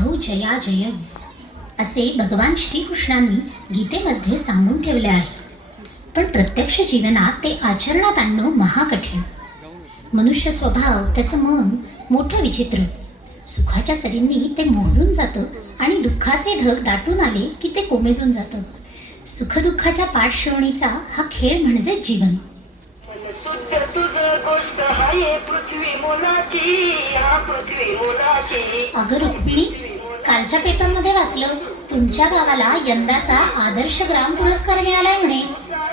प्रभो जया जय असे भगवान श्रीकृष्णांनी गीतेमध्ये सांगून ठेवले आहे. पण प्रत्यक्ष जीवनात ते आचरणात आणणं महाकठीण. मनुष्य स्वभाव, त्याचं मन मोठं विचित्र. सुखाच्या सरींनी ते मोहरून जातं आणि दुःखाचे ढग दाटून आले की ते कोमेजून जातं. सुखदुःखाच्या पाठशिवणीचा हा खेळ म्हणजे जीवन. अगं रुक्मिणी, कालच्या पेपरमध्ये वाचलं तुमच्या गावाला यंदाचा आदर्श ग्राम पुरस्कार मिळालाय म्हणे.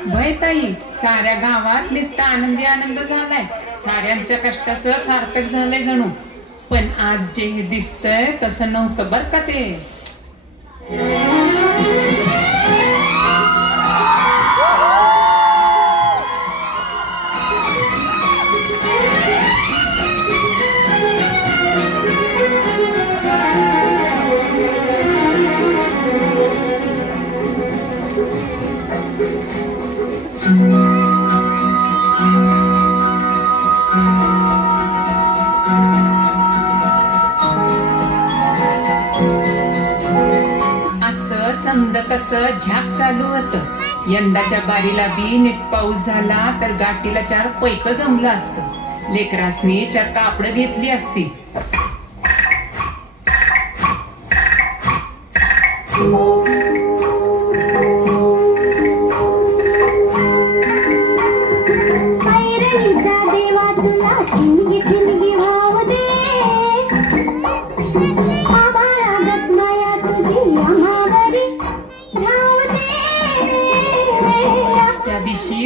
भय ताई, साऱ्या गावात नुसता आनंदी आनंद झालाय. साऱ्यांच्या कष्टाचं सार्थक झालंय जणू. पण आज जे दिसतंय तसं नव्हतं बर का ते. समद कसं झाक चालू होतं. यंदाच्या बारीला बी नीट पाऊस झाला तर गाठीला 4 पैक जमलं असतं. लेकरासनी 4 कापडं घेतली असती.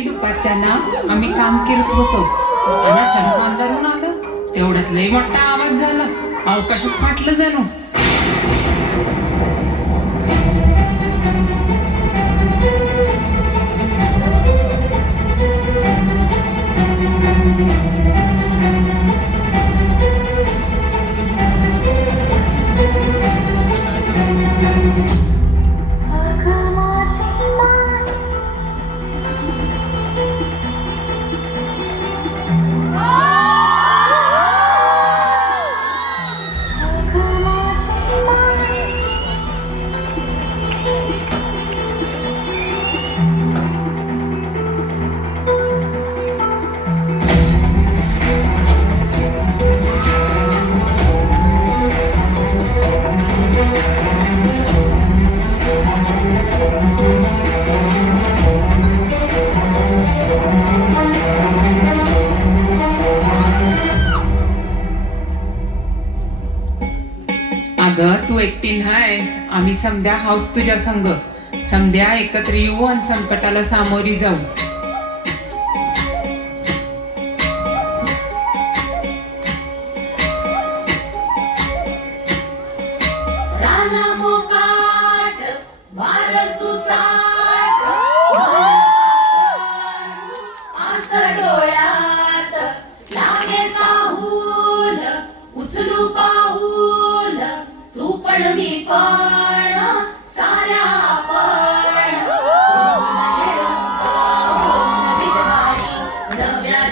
दुपारच्या ना आम्ही काम करत होतो. अचानक अंधारून आलं. तेवढ्यात लय मोठा आवाज झाला. अवकाशात फाटलं जणू. अगं तू एकटी नाहीस. आम्ही समध्या आहोत तुझ्या संग. समध्या एकत्र येऊ आणि संकटाला सामोरी जाऊ.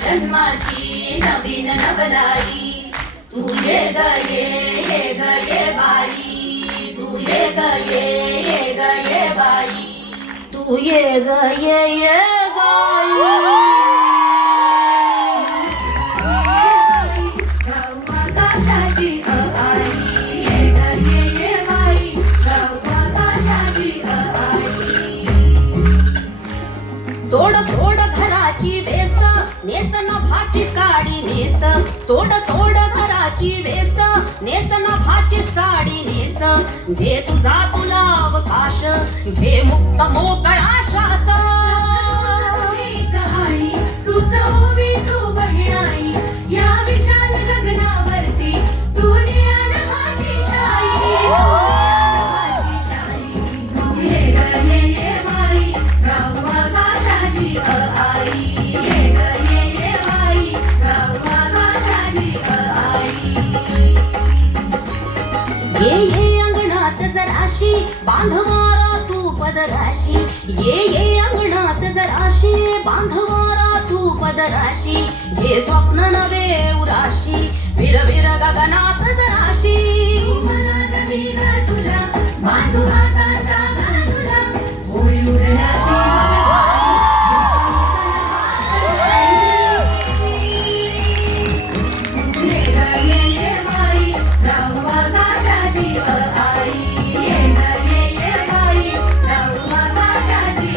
जन्माची नवीन नवलाई तू ये ग ये बाई. तू ये ग ये बाई. तू ये ग ये बाई. आकाशाची आई ये ग ये बाई. आकाशाची आई. सोड सोड घराची वेस नेस नभाची साडी नेस. सोड सोड घराची वेस नेस नभाची साडी नेस. घे तुझा तुला अवकाश घे मुक्त मोकळा श्वास. कहाणी तूच होवी तू बहिणाई या विशाल गगनावरती. तू निळ्या नभाची शाई. तू ये ग ये बाई. गाव आकाशाची आई. ये अंगणात जराशी बांधवारा तू पदराशी. ये अंगणात जराशी बांधवारा तू पदराशी. हे स्वप्न नवे उराशी विर विर गगनात जराशी. आली ग तुला बांधू हाताचा गजरा होळी उडण्याची ये बाई जाऊ आकाशाची आई ये बाई जाऊ आकाशाची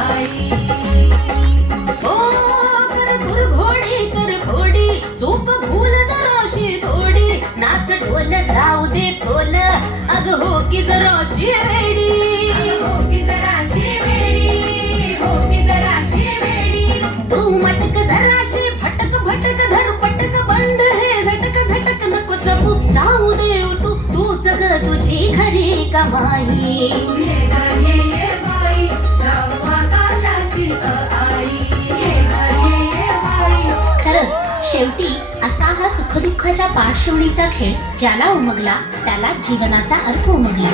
आई ओ कर घोडी चूक भूल जराशी थोडी नाच ढोल जाऊ दे खोल अग हो की जराशी वेडी हो की जराशी वेडी तू मटक जराशी फटक भटक धर पटक बंद हे झटक नको चपू जाऊ देव तूच ग तुझी खरी कमाई ये बाई जाऊ आकाशाची आई ये बाई खरंच शेवटी असा हा सुखदुःखाच्या पाठशिवणीचा खेळ ज्याला उमगला त्याला जीवनाचा अर्थ उमगला.